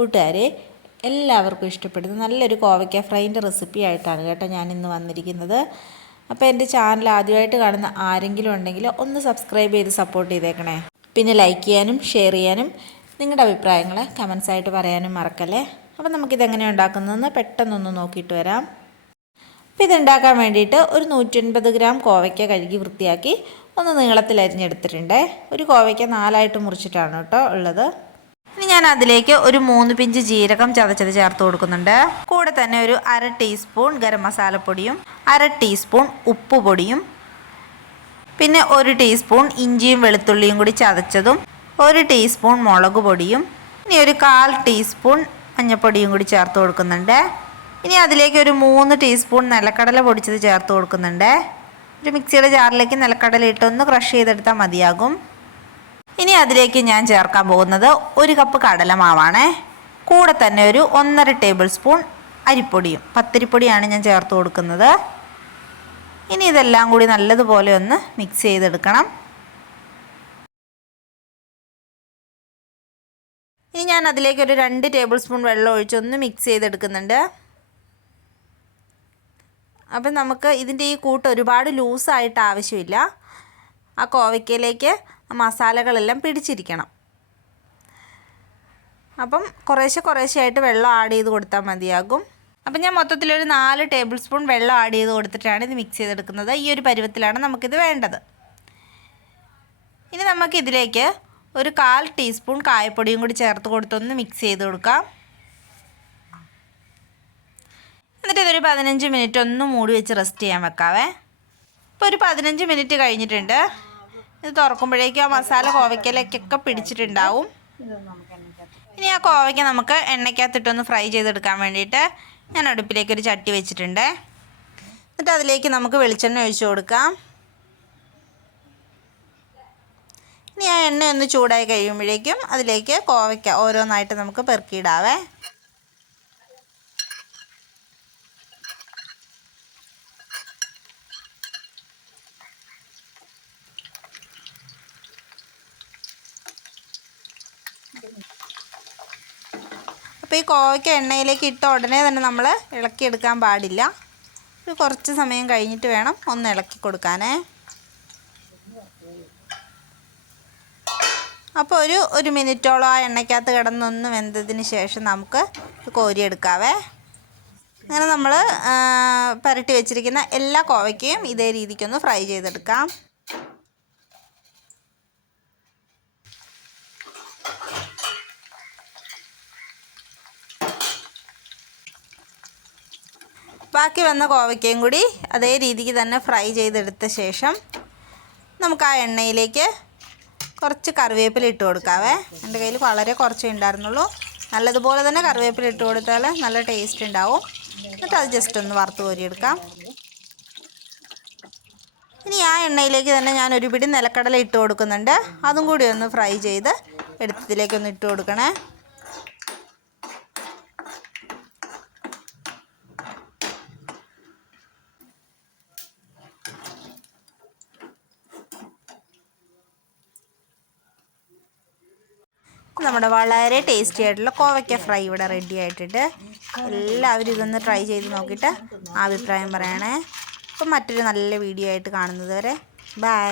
കൂട്ടുകാരെ, എല്ലാവർക്കും ഇഷ്ടപ്പെടുന്ന നല്ലൊരു കോവയ്ക്ക ഫ്രൈൻ്റെ റെസിപ്പി ആയിട്ടാണ് കേട്ടോ ഞാനിന്ന് വന്നിരിക്കുന്നത്. അപ്പോൾ എൻ്റെ ചാനൽ ആദ്യമായിട്ട് കാണുന്ന ആരെങ്കിലും ഉണ്ടെങ്കിൽ ഒന്ന് സബ്സ്ക്രൈബ് ചെയ്ത് സപ്പോർട്ട് ചെയ്തേക്കണേ. പിന്നെ ലൈക്ക് ചെയ്യാനും ഷെയർ ചെയ്യാനും നിങ്ങളുടെ അഭിപ്രായങ്ങൾ കമൻസ് ആയിട്ട് പറയാനും മറക്കല്ലേ. അപ്പോൾ നമുക്കിതെങ്ങനെ ഉണ്ടാക്കുന്നതെന്ന് പെട്ടെന്നൊന്ന് നോക്കിയിട്ട് വരാം. അപ്പോൾ ഇതുണ്ടാക്കാൻ വേണ്ടിയിട്ട് ഒരു 150 ഗ്രാം കോവയ്ക്ക കഴുകി വൃത്തിയാക്കി ഒന്ന് നീളത്തിൽ അരിഞ്ഞെടുത്തിട്ടുണ്ട്. ഒരു കോവയ്ക്ക 4 മുറിച്ചിട്ടാണ് കേട്ടോ ഉള്ളത്. ഇനി ഞാൻ അതിലേക്ക് ഒരു 3 പിഞ്ച് ജീരകം ചതച്ചത് ചേർത്ത് കൊടുക്കുന്നുണ്ട്. കൂടെ തന്നെ ഒരു 1/2 ടീസ്പൂൺ ഗരം മസാലപ്പൊടിയും 1/2 ടീസ്പൂൺ ഉപ്പുപൊടിയും പിന്നെ 1 ടീസ്പൂൺ ഇഞ്ചിയും വെളുത്തുള്ളിയും കൂടി ചതച്ചതും 1 ടീസ്പൂൺ മുളക് പൊടിയും ഇനി ഒരു 1/4 ടീസ്പൂൺ മഞ്ഞൾപ്പൊടിയും കൂടി ചേർത്ത് കൊടുക്കുന്നുണ്ട്. ഇനി അതിലേക്ക് ഒരു 3 ടീസ്പൂൺ നിലക്കടല പൊടിച്ചത് ചേർത്ത് കൊടുക്കുന്നുണ്ട്. ഒരു മിക്സിയുടെ ജാറിലേക്ക് നിലക്കടല ഇട്ടൊന്ന് ക്രഷ് ചെയ്തെടുത്താൽ മതിയാകും. ഇനി അതിലേക്ക് ഞാൻ ചേർക്കാൻ പോകുന്നത് 1 കപ്പ് കടലമാവാണ്. കൂടെ തന്നെ ഒരു 1.5 ടേബിൾ സ്പൂൺ അരിപ്പൊടിയും പത്തിരിപ്പൊടിയാണ് ഞാൻ ചേർത്ത് കൊടുക്കുന്നത്. ഇനി ഇതെല്ലാം കൂടി നല്ലതുപോലെ ഒന്ന് മിക്സ് ചെയ്തെടുക്കണം. ഇനി ഞാൻ അതിലേക്ക് ഒരു 2 ടേബിൾ സ്പൂൺ വെള്ളം ഒഴിച്ചൊന്ന് മിക്സ് ചെയ്തെടുക്കുന്നുണ്ട്. അപ്പം നമുക്ക് ഇതിൻ്റെ ഈ കൂട്ട് ഒരുപാട് ലൂസായിട്ട് ആവശ്യമില്ല. ആ കോവയ്ക്കയിലേക്ക് മസാലകളെല്ലാം പിടിച്ചിരിക്കണം. അപ്പം കുറേശ്ശെയായിട്ട് വെള്ളം ആഡ് ചെയ്ത് കൊടുത്താൽ മതിയാകും. അപ്പം ഞാൻ മൊത്തത്തിലൊരു 4 ടേബിൾ സ്പൂൺ വെള്ളം ആഡ് ചെയ്ത് കൊടുത്തിട്ടാണ് ഇത് മിക്സ് ചെയ്തെടുക്കുന്നത്. ഈ ഒരു പരുവത്തിലാണ് നമുക്കിത് വേണ്ടത്. ഇനി നമുക്കിതിലേക്ക് ഒരു 1/4 ടീസ്പൂൺ കായപ്പൊടിയും കൂടി ചേർത്ത് കൊടുത്തൊന്ന് മിക്സ് ചെയ്ത് കൊടുക്കാം. എന്നിട്ട് ഇതൊരു 15 മിനിറ്റ് ഒന്ന് മൂടി വെച്ച് റെസ്റ്റ് ചെയ്യാൻ വെക്കാവേ. ഇപ്പോൾ ഒരു 15 മിനിറ്റ് കഴിഞ്ഞിട്ടുണ്ട്. ഇത് തുറക്കുമ്പോഴേക്കും ആ മസാല കോവയ്ക്കയിലേക്കൊക്കെ പിടിച്ചിട്ടുണ്ടാവും. ഇനി ആ കോവയ്ക്ക നമുക്ക് എണ്ണയ്ക്കകത്തിട്ടൊന്ന് ഫ്രൈ ചെയ്തെടുക്കാൻ വേണ്ടിയിട്ട് ഞാൻ അടുപ്പിലേക്ക് ഒരു ചട്ടി വെച്ചിട്ടുണ്ട്. എന്നിട്ട് അതിലേക്ക് നമുക്ക് വെളിച്ചെണ്ണ ഒഴിച്ച് കൊടുക്കാം. ഇനി ആ എണ്ണ ഒന്ന് ചൂടായി കഴിയുമ്പോഴേക്കും അതിലേക്ക് കോവയ്ക്ക ഓരോന്നായിട്ട് നമുക്ക് പെറുക്കിയിടാവേ. അപ്പോൾ ഈ കോവയ്ക്ക എണ്ണയിലേക്ക് ഇട്ട ഉടനെ തന്നെ നമ്മൾ ഇളക്കിയെടുക്കാൻ പാടില്ല. ഒരു കുറച്ച് സമയം കഴിഞ്ഞിട്ട് വേണം ഒന്ന് ഇളക്കി കൊടുക്കാനേ. അപ്പോൾ ഒരു മിനിറ്റോളം ആ എണ്ണയ്ക്കകത്ത് കിടന്നൊന്ന് വെന്തതിന് ശേഷം നമുക്ക് കോരിയെടുക്കാവേ. അങ്ങനെ നമ്മൾ പുരട്ടി വെച്ചിരിക്കുന്ന എല്ലാ കോവയ്ക്കയും ഇതേ രീതിക്കൊന്ന് ഫ്രൈ ചെയ്തെടുക്കാം. ബാക്കി വന്ന കോവയ്ക്കയും കൂടി അതേ രീതിക്ക് തന്നെ ഫ്രൈ ചെയ്തെടുത്ത ശേഷം നമുക്ക് ആ എണ്ണയിലേക്ക് കുറച്ച് കറിവേപ്പില ഇട്ട് കൊടുക്കാവേ. എൻ്റെ കയ്യിൽ വളരെ കുറച്ചേ ഉണ്ടായിരുന്നുള്ളൂ. നല്ലതുപോലെ തന്നെ കറിവേപ്പില ഇട്ട് കൊടുത്താൽ നല്ല ടേസ്റ്റ് ഉണ്ടാവും. എന്നിട്ട് അത് ജസ്റ്റ് ഒന്ന് വറുത്ത് കോരിയെടുക്കാം. ഇനി ആ എണ്ണയിലേക്ക് തന്നെ ഞാൻ ഒരു പിടി നിലക്കടല ഇട്ട് കൊടുക്കുന്നുണ്ട്. അതും കൂടി ഒന്ന് ഫ്രൈ ചെയ്ത് എടുത്തതിലേക്കൊന്ന് ഇട്ട് കൊടുക്കണേ. നമ്മുടെ വളരെ ടേസ്റ്റി ആയിട്ടുള്ള കോവയ്ക്ക ഫ്രൈ ഇവിടെ റെഡി ആയിട്ടുണ്ട്. എല്ലാവരും ഇതൊന്ന് ട്രൈ ചെയ്ത് നോക്കിയിട്ട് അഭിപ്രായം പറയണേ. അപ്പം മറ്റൊരു നല്ല വീഡിയോ ആയിട്ട് കാണുന്നത് വരെ ബൈ.